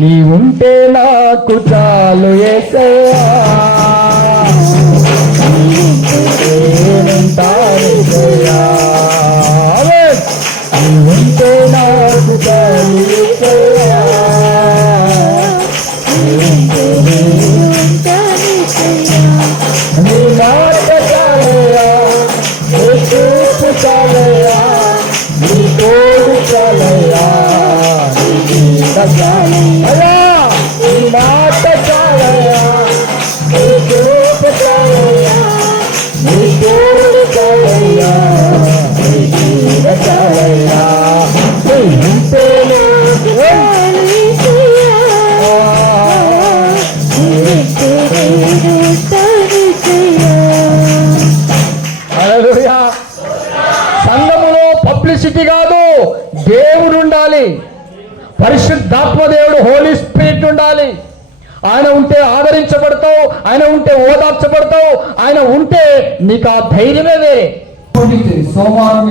నీవుంటే నాకు చాలు యేసయ్యా, నేనుంటానేసయ్యా. నీవుంటే నాకు చాలు యేసయ్యా, నీ మాట చాలయ్యా, నీ చూపు చాలయ్యా, నీ తోడు చాలయ్యా, నీ చాలయ్యా, నీ మాట చాలయ్యా, నీ చూపు చాలయ్యా, నీ తోడు చాలయ్యా, నీ చాలయ్యా. నీవుంటే హల్లెలూయా. సంఘములో పబ్లిసిటీ కాదు, దేవుడు ఉండాలి. పరిశుద్ధాత్మ దేవుడు, హోలీ స్పిరిట్ ఉండాలి. ఆయన ఉంటే ఆదరించబడతావు, ఆయన ఉంటే ఓదార్చబడతావు, ఆయన ఉంటే నీకు ఆ ధైర్యమే వేరే. సోమవారం